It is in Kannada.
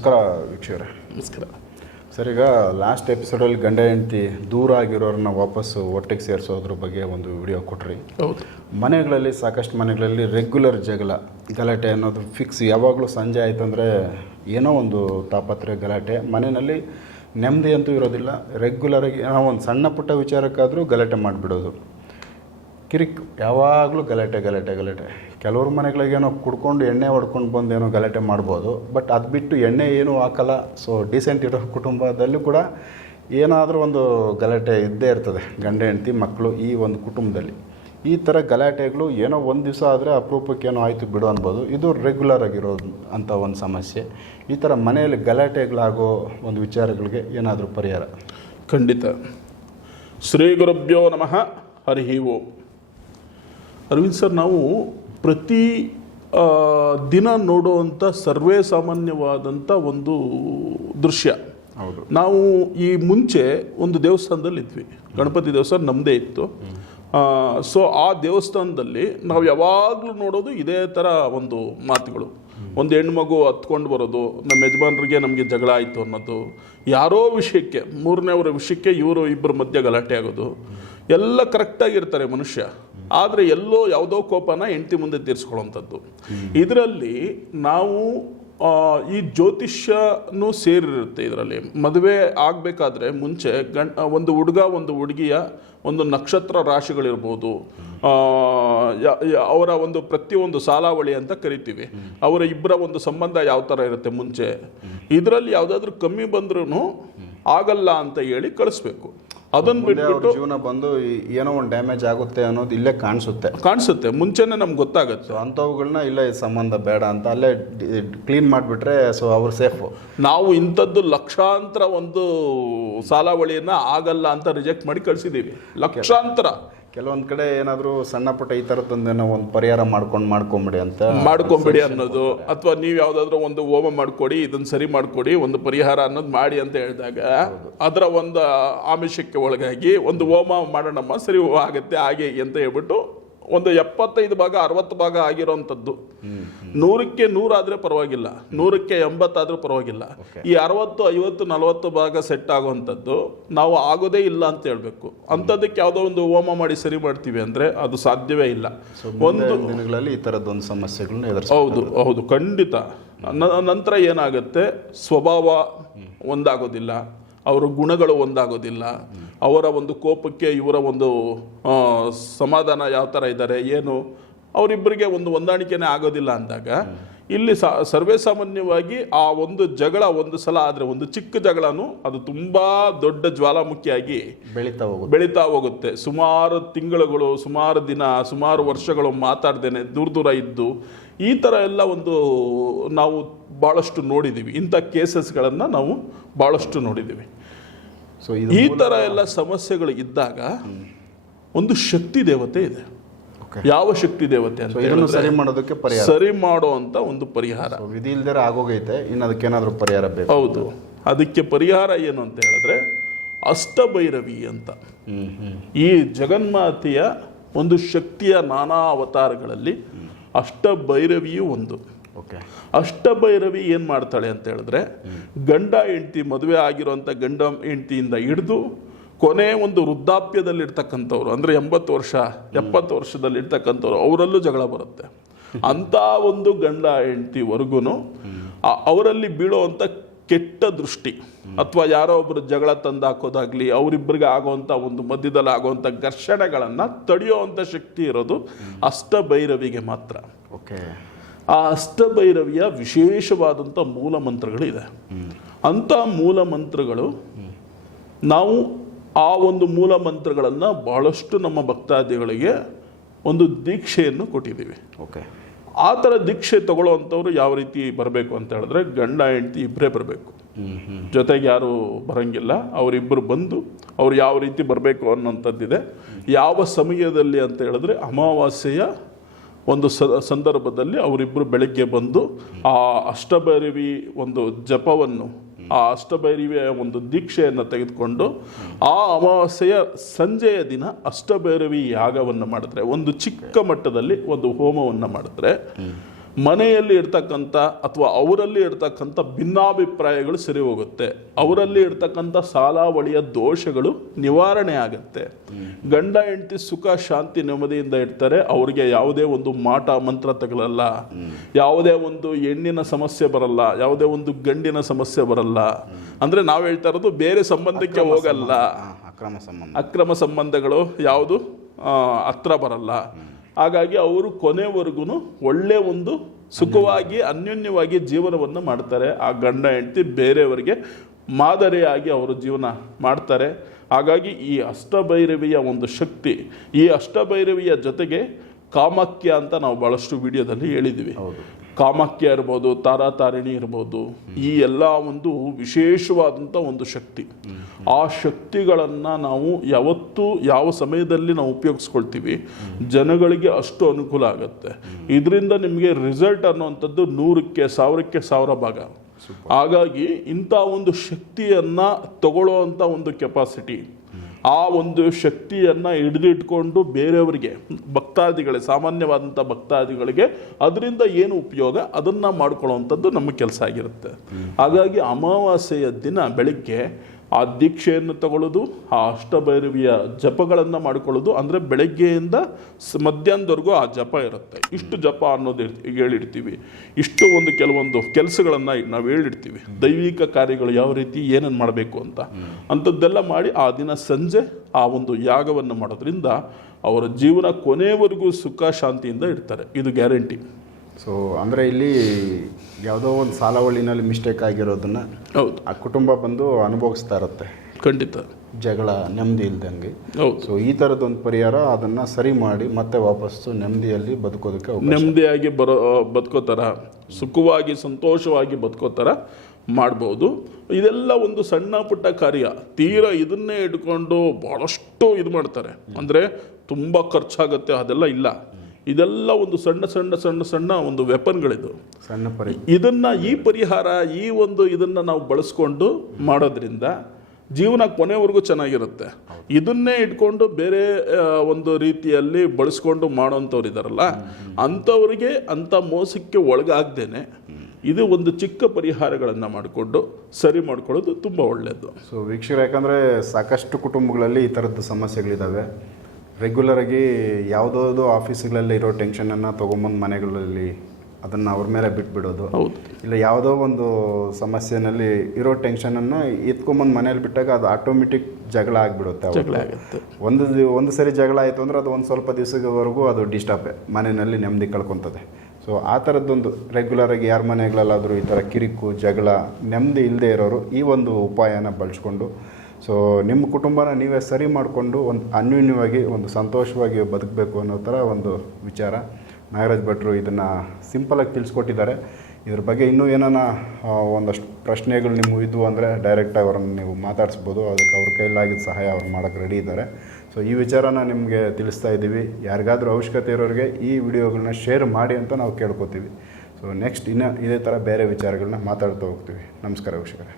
ನಮಸ್ಕಾರ ವೀಕ್ಷಕರೇ. ನಮಸ್ಕಾರ. ಸರ್ ಈಗ ಲಾಸ್ಟ್ ಎಪಿಸೋಡಲ್ಲಿ ಗಂಡ ಹೆಂಡತಿ ದೂರ ಆಗಿರೋರನ್ನ ವಾಪಸ್ಸು ಒಟ್ಟಿಗೆ ಸೇರಿಸೋದ್ರ ಬಗ್ಗೆ ಒಂದು ವಿಡಿಯೋ ಕೊಟ್ರಿ. ಹೌದು. ಮನೆಗಳಲ್ಲಿ ಸಾಕಷ್ಟು ಮನೆಗಳಲ್ಲಿ ರೆಗ್ಯುಲರ್ ಜಗಳ ಗಲಾಟೆ ಅನ್ನೋದು ಫಿಕ್ಸ್ ಯಾವಾಗಲೂ ಸಂಜೆ ಆಯ್ತಂದರೆ ಏನೋ ಒಂದು ತಾಪತ್ರೆ ಗಲಾಟೆ. ಮನೆಯಲ್ಲಿ ನೆಮ್ಮದಿ ಅಂತೂ ಇರೋದಿಲ್ಲ ರೆಗ್ಯುಲರಾಗಿ ಏನೋ ಒಂದು ಸಣ್ಣ ಪುಟ್ಟ ವಿಚಾರಕ್ಕಾದರೂ ಗಲಾಟೆ ಮಾಡಿಬಿಡೋದು. ಕಿರಿಕ್ ಯಾವಾಗಲೂ ಗಲಾಟೆ ಗಲಾಟೆ ಗಲಾಟೆ. ಕೆಲವ್ರ ಮನೆಗಳಿಗೆ ಏನೋ ಕುಡ್ಕೊಂಡು ಎಣ್ಣೆ ಹೊಡ್ಕೊಂಡು ಬಂದು ಏನೋ ಗಲಾಟೆ ಮಾಡ್ಬೋದು. ಬಟ್ ಅದು ಬಿಟ್ಟು ಎಣ್ಣೆ ಏನೂ ಹಾಕಲ್ಲ. ಸೊ ಡೀಸೆಂಟ್ ಇರೋ ಕುಟುಂಬದಲ್ಲೂ ಕೂಡ ಏನಾದರೂ ಒಂದು ಗಲಾಟೆ ಇದ್ದೇ ಇರ್ತದೆ. ಗಂಡ, ಹೆಂಡತಿ ಮಕ್ಕಳು ಈ ಒಂದು ಕುಟುಂಬದಲ್ಲಿ. ಈ ಥರ ಗಲಾಟೆಗಳು ಏನೋ ಒಂದು ದಿವಸ ಆದರೆ ಅಪರೂಪಕ್ಕೆ ಏನೋ ಆಯಿತು ಬಿಡು ಅನ್ಬೋದು. ಇದು ರೆಗ್ಯುಲರ್ ಆಗಿರೋದು ಅಂತ ಒಂದು ಸಮಸ್ಯೆ. ಈ ಥರ ಮನೆಯಲ್ಲಿ ಗಲಾಟೆಗಳಾಗೋ ಒಂದು ವಿಚಾರಗಳಿಗೆ ಏನಾದರೂ ಪರಿಹಾರ? ಖಂಡಿತ. ಶ್ರೀ ಗುರುಭ್ಯೋ ನಮಃ. ಹರಿ ಓಂ. ಅರವಿಂದ್ ಸರ್ ನಾವು ಪ್ರತಿ ದಿನ ನೋಡುವಂಥ ಸರ್ವೇ ಸಾಮಾನ್ಯವಾದಂಥ ಒಂದು ದೃಶ್ಯ. ಹೌದು. ನಾವು ಈ ಮುಂಚೆ ಒಂದು ದೇವಸ್ಥಾನದಲ್ಲಿ ಇದ್ವಿ. ಗಣಪತಿ ದೇವಸ್ಥಾನ ನಮ್ಮದೇ ಇತ್ತು. ಸೊ ಆ ದೇವಸ್ಥಾನದಲ್ಲಿ ನಾವು ಯಾವಾಗಲೂ ನೋಡೋದು ಇದೇ ಥರ ಒಂದು ಮಾತುಗಳು. ಒಂದು ಹೆಣ್ಮಗು ಹತ್ಕೊಂಡು ಬರೋದು ನಮ್ಮ ಯಜಮಾನರಿಗೆ ನಮಗೆ ಜಗಳ ಆಯಿತು ಅನ್ನೋದು ಯಾರೋ ವಿಷಯಕ್ಕೆ ಮೂರನೇ ಅವರ ವಿಷಯಕ್ಕೆ ಇವರು ಇಬ್ಬರ ಮಧ್ಯೆ ಗಲಾಟೆ ಆಗೋದು ಎಲ್ಲ ಕರೆಕ್ಟಾಗಿರ್ತಾರೆ ಮನುಷ್ಯ. ಆದರೆ ಎಲ್ಲೋ ಯಾವುದೋ ಕೋಪನ ಹೆಂಡತಿ ಮುಂದೆ ತೀರಿಸ್ಕೊಳ್ಳುವಂಥದ್ದು. ಇದರಲ್ಲಿ ನಾವು ಈ ಜ್ಯೋತಿಷ್ಯನೂ ಸೇರಿರುತ್ತೆ ಇದರಲ್ಲಿ. ಮದುವೆ ಆಗಬೇಕಾದ್ರೆ ಮುಂಚೆ ಗಂಡ ಒಂದು ಹುಡುಗ, ಒಂದು ಹುಡುಗಿಯ ಒಂದು ನಕ್ಷತ್ರ ರಾಶಿಗಳಿರ್ಬೋದು. ಅವರ ಒಂದು ಪ್ರತಿಯೊಂದು ಸಾಲಾವಳಿ ಅಂತ ಕರಿತೀವಿ. ಅವರ ಇಬ್ಬರ ಒಂದು ಸಂಬಂಧ ಯಾವ ಥರ ಇರುತ್ತೆ ಮುಂಚೆ? ಇದರಲ್ಲಿ ಯಾವುದಾದ್ರೂ ಕಮ್ಮಿ ಬಂದ್ರೂ ಆಗಲ್ಲ ಅಂತ ಹೇಳಿ ಕಳಿಸ್ಬೇಕು. ಅದನ್ನು ಬಿಟ್ಬಿಟ್ಟು ಜೀವನ ಬಂದು ಏನೋ ಒಂದು ಡ್ಯಾಮೇಜ್ ಆಗುತ್ತೆ ಅನ್ನೋದು ಇಲ್ಲೇ ಕಾಣಿಸುತ್ತೆ. ಕಾಣಿಸುತ್ತೆ. ಮುಂಚೆನೇ ನಮ್ಗೆ ಗೊತ್ತಾಗುತ್ತೆ. ಅಂಥವುಗಳನ್ನ ಇಲ್ಲ ಸಂಬಂಧ ಬೇಡ ಅಂತ ಅಲ್ಲೇ ಕ್ಲೀನ್ ಮಾಡಿಬಿಟ್ರೆ ಸೊ ಅವ್ರು ಸೇಫು ನಾವು ಇಂಥದ್ದು ಲಕ್ಷಾಂತರ ಒಂದು ಸಾಲಾವಳಿಯನ್ನ ಆಗಲ್ಲ ಅಂತ ರಿಜೆಕ್ಟ್ ಮಾಡಿ ಕಳಿಸಿದ್ದೀವಿ ಲಕ್ಷಾಂತರ. ಕೆಲವೊಂದು ಕಡೆ ಏನಾದರೂ ಸಣ್ಣ ಪುಟ್ಟ ಈ ಥರದ್ದೊಂದೇನೋ ಒಂದು ಪರಿಹಾರ ಮಾಡ್ಕೊಂಡು ಮಾಡ್ಕೊಂಬಿಡಿ ಅಂತ ಮಾಡ್ಕೊಂಬಿಡಿ ಅನ್ನೋದು. ಅಥವಾ ನೀವು ಯಾವುದಾದ್ರೂ ಒಂದು ಹೋಮ ಮಾಡ್ಕೊಡಿ ಇದನ್ನ ಸರಿ ಮಾಡ್ಕೊಡಿ ಒಂದು ಪರಿಹಾರ ಅನ್ನೋದು ಮಾಡಿ ಅಂತ ಹೇಳಿದಾಗ ಅದರ ಒಂದು ಆಮಿಷಕ್ಕೆ ಒಳಗಾಗಿ ಒಂದು ಹೋಮ ಮಾಡೋಣಮ್ಮ ಸರಿ ಆಗುತ್ತೆ ಹಾಗೆ ಅಂತ ಹೇಳ್ಬಿಟ್ಟು ಒಂದು ಎಪ್ಪತ್ತೈದು ಭಾಗ ಅರವತ್ತು ಭಾಗ ಆಗಿರೋಂಥದ್ದು. ನೂರಕ್ಕೆ ನೂರಾದರೆ ಪರವಾಗಿಲ್ಲ. ನೂರಕ್ಕೆ ಎಂಬತ್ತಾದರೂ ಪರವಾಗಿಲ್ಲ. ಈ ಅರವತ್ತು ಐವತ್ತು ನಲವತ್ತು ಭಾಗ ಸೆಟ್ ಆಗುವಂಥದ್ದು ನಾವು ಆಗೋದೇ ಇಲ್ಲ ಅಂತ ಹೇಳಬೇಕು. ಅಂಥದ್ದಕ್ಕೆ ಯಾವುದೋ ಒಂದು ಹೋಮ ಮಾಡಿ ಸರಿ ಮಾಡ್ತೀವಿ ಅಂದ್ರೆ ಅದು ಸಾಧ್ಯವೇ ಇಲ್ಲ. ಒಂದು ದಿನಗಳಲ್ಲಿ ಈ ಥರದ್ದೊಂದು ಸಮಸ್ಯೆಗಳನ್ನ ಹೌದು ಹೌದು ಖಂಡಿತ. ನಂತರ ಏನಾಗುತ್ತೆ? ಸ್ವಭಾವ ಒಂದಾಗೋದಿಲ್ಲ. ಅವರ ಗುಣಗಳು ಒಂದಾಗೋದಿಲ್ಲ. ಅವರ ಒಂದು ಕೋಪಕ್ಕೆ ಇವರ ಒಂದು ಸಮಾಧಾನ ಯಾವ ಥರ ಇದ್ದಾರೆ? ಏನು? ಅವರಿಬ್ಬರಿಗೆ ಒಂದು ಹೊಂದಾಣಿಕೆನೇ ಆಗೋದಿಲ್ಲ ಅಂದಾಗ ಇಲ್ಲಿ ಸ ಸರ್ವೇ ಸಾಮಾನ್ಯವಾಗಿ ಆ ಒಂದು ಜಗಳ ಒಂದು ಸಲ ಆದರೆ ಒಂದು ಚಿಕ್ಕ ಜಗಳನೂ ಅದು ತುಂಬ ದೊಡ್ಡ ಜ್ವಾಲಾಮುಖಿಯಾಗಿ ಬೆಳೀತಾ ಹೋಗುತ್ತೆ. ಬೆಳೀತಾ ಹೋಗುತ್ತೆ. ಸುಮಾರು ತಿಂಗಳುಗಳು ಸುಮಾರು ದಿನ ಸುಮಾರು ವರ್ಷಗಳು ಮಾತಾಡ್ದೇನೆ ದೂರ ದೂರ ಇದ್ದು ಈ ಥರ ಎಲ್ಲ ಒಂದು ನಾವು ಭಾಳಷ್ಟು ನೋಡಿದ್ದೀವಿ ಇಂಥ ಕೇಸಸ್ಗಳನ್ನು ನಾವು ಭಾಳಷ್ಟು ನೋಡಿದ್ದೀವಿ ಸೊ ಈ ಥರ ಎಲ್ಲ ಸಮಸ್ಯೆಗಳು ಇದ್ದಾಗ ಒಂದು ಶಕ್ತಿ ದೇವತೆ ಇದೆ. ಯಾವ ಶಕ್ತಿ ದೇವತೆ ಅಂತ ಇದನ್ನು ಸರಿ ಮಾಡೋದಕ್ಕೆ ಪರಿಹಾರ. ಸರಿ ಮಾಡುವಂತ ಒಂದು ಪರಿಹಾರ. ವಿಧಿ ಇಲ್ದೇ ಆಗೋಗೈತೆ ಇನ್ನು ಅದಕ್ಕೇನಾದರೂ ಪರಿಹಾರ ಬೇಕು. ಹೌದು. ಅದಕ್ಕೆ ಪರಿಹಾರ ಏನು ಅಂತ ಹೇಳಿದ್ರೆ ಅಷ್ಟಭೈರವಿ ಅಂತ. ಈ ಜಗನ್ಮಾತೆಯ ಒಂದು ಶಕ್ತಿಯ ನಾನಾ ಅವತಾರಗಳಲ್ಲಿ ಅಷ್ಟಭೈರವಿಯೂ ಒಂದು. ಓಕೆ. ಅಷ್ಟಭೈರವಿ ಏನು ಮಾಡ್ತಾಳೆ ಅಂತ ಹೇಳಿದ್ರೆ ಗಂಡ ಹೆಂಡತಿ ಮದುವೆ ಆಗಿರುವಂಥ ಗಂಡ ಹೆಂಡತಿಯಿಂದ ಹಿಡಿದು ಕೊನೆ ಒಂದು ವೃದ್ಧಾಪ್ಯದಲ್ಲಿರ್ತಕ್ಕಂಥವ್ರು ಅಂದರೆ ಎಂಬತ್ತು ವರ್ಷ ಎಪ್ಪತ್ತು ವರ್ಷದಲ್ಲಿರ್ತಕ್ಕಂಥವ್ರು ಅವರಲ್ಲೂ ಜಗಳ ಬರುತ್ತೆ. ಅಂಥ ಒಂದು ಗಂಡ ಹೆಂಡತಿವರೆಗೂ ಅವರಲ್ಲಿ ಬೀಳುವಂಥ ಕೆಟ್ಟ ದೃಷ್ಟಿ ಅಥವಾ ಯಾರೋ ಒಬ್ಬರು ಜಗಳ ತಂದು ಹಾಕೋದಾಗಲಿ ಅವರಿಬ್ಬರಿಗೆ ಆಗುವಂಥ ಒಂದು ಮಧ್ಯದಲ್ಲಿ ಆಗುವಂಥ ಘರ್ಷಣೆಗಳನ್ನು ತಡೆಯುವಂಥ ಶಕ್ತಿ ಇರೋದು ಅಷ್ಟಭೈರವಿಗೆ ಮಾತ್ರ. ಓಕೆ. ಆ ಅಷ್ಟಭೈರವಿಯ ವಿಶೇಷವಾದಂಥ ಮೂಲ ಮಂತ್ರಗಳಿದೆ. ಅಂಥ ಮೂಲ ಮಂತ್ರಗಳು ನಾವು ಆ ಒಂದು ಮೂಲ ಮಂತ್ರಗಳನ್ನು ಬಹಳಷ್ಟು ನಮ್ಮ ಭಕ್ತಾದಿಗಳಿಗೆ ಒಂದು ದೀಕ್ಷೆಯನ್ನು ಕೊಟ್ಟಿದ್ದೀವಿ. ಓಕೆ ಆ ಥರ ದೀಕ್ಷೆ ತಗೊಳ್ಳೋವಂಥವ್ರು ಯಾವ ರೀತಿ ಬರಬೇಕು ಅಂತ ಹೇಳಿದ್ರೆ ಗಂಡ ಹೆಂಡತಿ ಇಬ್ಬರೇ ಬರಬೇಕು. ಜೊತೆಗೆ ಯಾರು ಬರಂಗಿಲ್ಲ. ಅವರಿಬ್ಬರು ಬಂದು ಅವ್ರು ಯಾವ ರೀತಿ ಬರಬೇಕು ಅನ್ನೋಂಥದ್ದಿದೆ. ಯಾವ ಸಮಯದಲ್ಲಿ ಅಂತ ಹೇಳಿದ್ರೆ ಅಮಾವಾಸ್ಯೆಯ ಒಂದು ಸಂದರ್ಭದಲ್ಲಿ ಅವರಿಬ್ಬರು ಬೆಳಗ್ಗೆ ಬಂದು ಆ ಅಷ್ಟಭೈರವಿ ಒಂದು ಜಪವನ್ನು ಆ ಅಷ್ಟಭೈರವಿಯ ಒಂದು ದೀಕ್ಷೆಯನ್ನು ತೆಗೆದುಕೊಂಡು ಆ ಅಮಾವಾಸ್ಯೆಯ ಸಂಜೆಯ ದಿನ ಅಷ್ಟಭೈರವಿ ಯಾಗವನ್ನು ಮಾಡಿದ್ರೆ, ಒಂದು ಚಿಕ್ಕ ಮಟ್ಟದಲ್ಲಿ ಒಂದು ಹೋಮವನ್ನು ಮಾಡಿದ್ರೆ ಮನೆಯಲ್ಲಿ ಇರ್ತಕ್ಕಂಥ ಅಥವಾ ಅವರಲ್ಲಿ ಇರ್ತಕ್ಕಂಥ ಭಿನ್ನಾಭಿಪ್ರಾಯಗಳು ಸರಿ ಹೋಗುತ್ತೆ ಅವರಲ್ಲಿ ಇರ್ತಕ್ಕಂಥ ಸಾಲಾವಳಿಯ ದೋಷಗಳು ನಿವಾರಣೆ ಆಗುತ್ತೆ. ಗಂಡ ಹೆಂಡತಿ ಸುಖ ಶಾಂತಿ ನೆಮ್ಮದಿಯಿಂದ ಇರ್ತಾರೆ. ಅವ್ರಿಗೆ ಯಾವುದೇ ಒಂದು ಮಾಟ ಮಂತ್ರ ತಗಲಲ್ಲ. ಯಾವುದೇ ಒಂದು ಹೆಣ್ಣಿನ ಸಮಸ್ಯೆ ಬರಲ್ಲ. ಯಾವುದೇ ಒಂದು ಗಂಡಿನ ಸಮಸ್ಯೆ ಬರಲ್ಲ. ಅಂದ್ರೆ ನಾವು ಹೇಳ್ತಾ ಇರೋದು ಬೇರೆ ಸಂಬಂಧಕ್ಕೆ ಹೋಗಲ್ಲ. ಅಕ್ರಮ ಸಂಬಂಧ. ಅಕ್ರಮ ಸಂಬಂಧಗಳು ಯಾವುದು? ಹತ್ರ ಬರಲ್ಲ. ಹಾಗಾಗಿ ಅವರು ಕೊನೆವರೆಗೂ ಒಳ್ಳೆ ಒಂದು ಸುಖವಾಗಿ ಅನ್ಯೋನ್ಯವಾಗಿ ಜೀವನವನ್ನು ಮಾಡ್ತಾರೆ. ಆ ಗಂಡ ಹೆಂಡತಿ ಬೇರೆಯವರಿಗೆ ಮಾದರಿಯಾಗಿ ಅವರು ಜೀವನ ಮಾಡ್ತಾರೆ. ಹಾಗಾಗಿ ಈ ಅಷ್ಟಭೈರವಿಯ ಒಂದು ಶಕ್ತಿ ಈ ಅಷ್ಟಭೈರವಿಯ ಜೊತೆಗೆ ಕಾಮಾಕ್ಯ ಅಂತ ನಾವು ಭಾಳಷ್ಟು ವಿಡಿಯೋದಲ್ಲಿ ಹೇಳಿದ್ದೀವಿ. ಕಾಮಾಕ್ಯ ಇರ್ಬೋದು ತಾರಾತಾರಿಣಿ ಇರ್ಬೋದು ಈ ಎಲ್ಲ ಒಂದು ವಿಶೇಷವಾದಂಥ ಒಂದು ಶಕ್ತಿ. ಆ ಶಕ್ತಿಗಳನ್ನು ನಾವು ಯಾವತ್ತೂ ಯಾವ ಸಮಯದಲ್ಲಿ ನಾವು ಉಪಯೋಗಿಸ್ಕೊಳ್ತೀವಿ ಜನಗಳಿಗೆ ಅಷ್ಟು ಅನುಕೂಲ ಆಗುತ್ತೆ. ಇದರಿಂದ ನಿಮಗೆ ರಿಸಲ್ಟ್ ಅನ್ನುವಂಥದ್ದು ನೂರಕ್ಕೆ ಸಾವಿರಕ್ಕೆ ಸಾವಿರ ಭಾಗ. ಹಾಗಾಗಿ ಇಂಥ ಒಂದು ಶಕ್ತಿಯನ್ನು ತಗೊಳ್ಳೋ ಒಂದು ಕೆಪಾಸಿಟಿ ಆ ಒಂದು ಶಕ್ತಿಯನ್ನು ಹಿಡಿದಿಟ್ಕೊಂಡು ಬೇರೆಯವರಿಗೆ ಭಕ್ತಾದಿಗಳಿಗೆ ಸಾಮಾನ್ಯವಾದಂಥ ಭಕ್ತಾದಿಗಳಿಗೆ ಅದರಿಂದ ಏನು ಉಪಯೋಗ? ಅದನ್ನು ಮಾಡ್ಕೊಳ್ಳೋವಂಥದ್ದು ನಮ್ಮ ಕೆಲಸ ಆಗಿರುತ್ತೆ. ಹಾಗಾಗಿ ಅಮಾವಾಸ್ಯೆಯ ದಿನ ಬೆಳಿಗ್ಗೆ ಆ ದೀಕ್ಷೆಯನ್ನು ತಗೊಳ್ಳೋದು ಆ ಅಷ್ಟಭೈರವಿಯ ಜಪಗಳನ್ನು ಮಾಡಿಕೊಳ್ಳೋದು, ಅಂದರೆ ಬೆಳಗ್ಗೆಯಿಂದ ಮಧ್ಯಾಹ್ನದವರೆಗೂ ಆ ಜಪ ಇರುತ್ತೆ. ಇಷ್ಟು ಜಪ ಅನ್ನೋದು ಹೇಳಿರ್ತೀವಿ ಇಷ್ಟು ಒಂದು ಕೆಲವೊಂದು ಕೆಲಸಗಳನ್ನು ನಾವು ಹೇಳಿರ್ತೀವಿ ದೈವಿಕ ಕಾರ್ಯಗಳು ಯಾವ ರೀತಿ, ಏನೇನು ಮಾಡಬೇಕು ಅಂತ. ಅಂಥದ್ದೆಲ್ಲ ಮಾಡಿ ಆ ದಿನ ಸಂಜೆ ಆ ಒಂದು ಯಾಗವನ್ನು ಮಾಡೋದ್ರಿಂದ ಅವರ ಜೀವನ ಕೊನೆಯವರೆಗೂ ಸುಖ, ಶಾಂತಿಯಿಂದ ಇರ್ತಾರೆ ಇದು ಗ್ಯಾರಂಟಿ. ಸೊ ಅಂದರೆ ಇಲ್ಲಿ ಯಾವುದೋ ಒಂದು ಸಾಲಾವಳಿನಲ್ಲಿ ಮಿಸ್ಟೇಕ್ ಆಗಿರೋದನ್ನ ಹೌದು. ಆ ಕುಟುಂಬ ಬಂದು ಅನುಭವಿಸ್ತಾ ಇರುತ್ತೆ. ಖಂಡಿತ. ಜಗಳ ನೆಮ್ಮದಿ ಇಲ್ದಂಗೆ. ಹೌದು. ಸೊ ಈ ಥರದೊಂದು ಪರಿಹಾರ ಅದನ್ನು ಸರಿ ಮಾಡಿ ಮತ್ತೆ ವಾಪಸ್ಸು ನೆಮ್ಮದಿಯಲ್ಲಿ ಬದುಕೋದಕ್ಕೆ ಅವಕಾಶ. ನೆಮ್ಮದಿಯಾಗಿ ಬರೋ ಬದುಕೋತಾರ ಸುಖವಾಗಿ ಸಂತೋಷವಾಗಿ ಬದುಕೋತಾರ ಮಾಡ್ಬೋದು. ಇದೆಲ್ಲ ಒಂದು ಸಣ್ಣ ಪುಟ್ಟ ಕಾರ್ಯ. ತೀರಾ ಇದನ್ನೇ ಇಟ್ಕೊಂಡು ಭಾಳಷ್ಟು ಇದು ಮಾಡ್ತಾರೆ. ಅಂದರೆ ತುಂಬ ಖರ್ಚಾಗುತ್ತೆ ಅದೆಲ್ಲ ಇಲ್ಲ. ಇದೆಲ್ಲ ಒಂದು ಸಣ್ಣ ಸಣ್ಣ ಸಣ್ಣ ಸಣ್ಣ ಒಂದು ವೆಪನ್ಗಳಿದು ಸಣ್ಣ ಪರಿ ಇದನ್ನ ಈ ಪರಿಹಾರ ಈ ಒಂದು ಇದನ್ನ ನಾವು ಬಳಸ್ಕೊಂಡು ಮಾಡೋದ್ರಿಂದ ಜೀವನ ಕೊನೆವರೆಗೂ ಚೆನ್ನಾಗಿರುತ್ತೆ. ಇದನ್ನೇ ಇಟ್ಕೊಂಡು ಬೇರೆ ಒಂದು ರೀತಿಯಲ್ಲಿ ಬಳಸ್ಕೊಂಡು ಮಾಡೋಂಥವ್ರು ಇದ್ದಾರಲ್ಲ ಅಂಥವ್ರಿಗೆ ಅಂಥ ಮೋಸಕ್ಕೆ ಒಳಗಾಗ್ದೇನೆ ಇದು ಒಂದು ಚಿಕ್ಕ ಪರಿಹಾರಗಳನ್ನು ಮಾಡಿಕೊಂಡು ಸರಿ ಮಾಡ್ಕೊಳ್ಳೋದು ತುಂಬ ಒಳ್ಳೆಯದು ಸೊ ವೀಕ್ಷಕರು ಯಾಕಂದರೆ ಸಾಕಷ್ಟು ಕುಟುಂಬಗಳಲ್ಲಿ ಈ ಥರದ್ದು ಸಮಸ್ಯೆಗಳಿದ್ದಾವೆ ರೆಗ್ಯುಲರಾಗಿ ಯಾವುದೋ ಆಫೀಸ್ಗಳಲ್ಲಿ ಇರೋ ಟೆನ್ಷನನ್ನು ತೊಗೊಂಬಂದು ಮನೆಗಳಲ್ಲಿ ಅದನ್ನು ಅವ್ರ ಮೇಲೆ ಬಿಟ್ಬಿಡೋದು. ಹೌದು. ಇಲ್ಲ ಯಾವುದೋ ಒಂದು ಸಮಸ್ಯೆನಲ್ಲಿ ಇರೋ ಟೆನ್ಷನನ್ನು ಎತ್ಕೊಂಬಂದು ಮನೇಲಿ ಬಿಟ್ಟಾಗ ಅದು ಆಟೋಮೆಟಿಕ್ ಜಗಳ ಆಗಿಬಿಡುತ್ತೆ ಜಗಳ ಆಗುತ್ತೆ. ಒಂದು ಒಂದು ಸರಿ ಜಗಳ ಆಯಿತು ಅಂದರೆ ಅದು ಒಂದು ಸ್ವಲ್ಪ ದಿವಸದವರೆಗೂ ಅದು ಡಿಸ್ಟರ್ಬೇ ಮನೆಯಲ್ಲಿ ನೆಮ್ಮದಿ ಕಳ್ಕೊತದೆ. ಸೊ ಆ ಥರದ್ದೊಂದು ರೆಗ್ಯುಲರಾಗಿ ಯಾರ ಮನೆಗಳಲ್ಲಾದರೂ ಈ ಥರ ಕಿರಿಕು ಜಗಳ ನೆಮ್ಮದಿ ಇಲ್ಲದೆ ಇರೋರು ಈ ಒಂದು ಉಪಾಯನ ಬಳಸ್ಕೊಂಡು ಸೊ ನಿಮ್ಮ ಕುಟುಂಬನ ನೀವೇ ಸರಿ ಮಾಡಿಕೊಂಡು ಒಂದು ಅನ್ಯೂನ್ಯವಾಗಿ, ಒಂದು ಸಂತೋಷವಾಗಿ ಬದುಕಬೇಕು ಅನ್ನೋ ಥರ ಒಂದು ವಿಚಾರ ನಾಗರಾಜ್ ಭಟ್ರು ಇದನ್ನು ಸಿಂಪಲಾಗಿ ತಿಳಿಸ್ಕೊಟ್ಟಿದ್ದಾರೆ. ಇದ್ರ ಬಗ್ಗೆ ಇನ್ನೂ ಏನಾನ ಒಂದಷ್ಟು ಪ್ರಶ್ನೆಗಳು ನಿಮ್ಮ ಇದ್ವು ಅಂದರೆ ಡೈರೆಕ್ಟಾಗಿ ಅವ್ರನ್ನ ನೀವು ಮಾತಾಡಿಸ್ಬೋದು. ಅದಕ್ಕೆ ಅವ್ರ ಕೈಲಾಗಿದ್ದ ಸಹಾಯ ಅವ್ರು ಮಾಡೋಕ್ಕೆ ರೆಡಿ ಇದ್ದಾರೆ. ಸೊ ಈ ವಿಚಾರನ ನಿಮಗೆ ತಿಳಿಸ್ತಾ ಇದ್ದೀವಿ. ಯಾರಿಗಾದ್ರೂ ಅವಶ್ಯಕತೆ ಇರೋರಿಗೆ ಈ ವಿಡಿಯೋಗಳನ್ನ ಶೇರ್ ಮಾಡಿ ಅಂತ ನಾವು ಕೇಳ್ಕೊತೀವಿ. ಸೊ ನೆಕ್ಸ್ಟ್ ಇನ್ನು ಇದೇ ಥರ ಬೇರೆ ವಿಚಾರಗಳನ್ನ ಮಾತಾಡ್ತಾ ಹೋಗ್ತೀವಿ. ನಮಸ್ಕಾರ, ವೀಕ್ಷಕರೇ.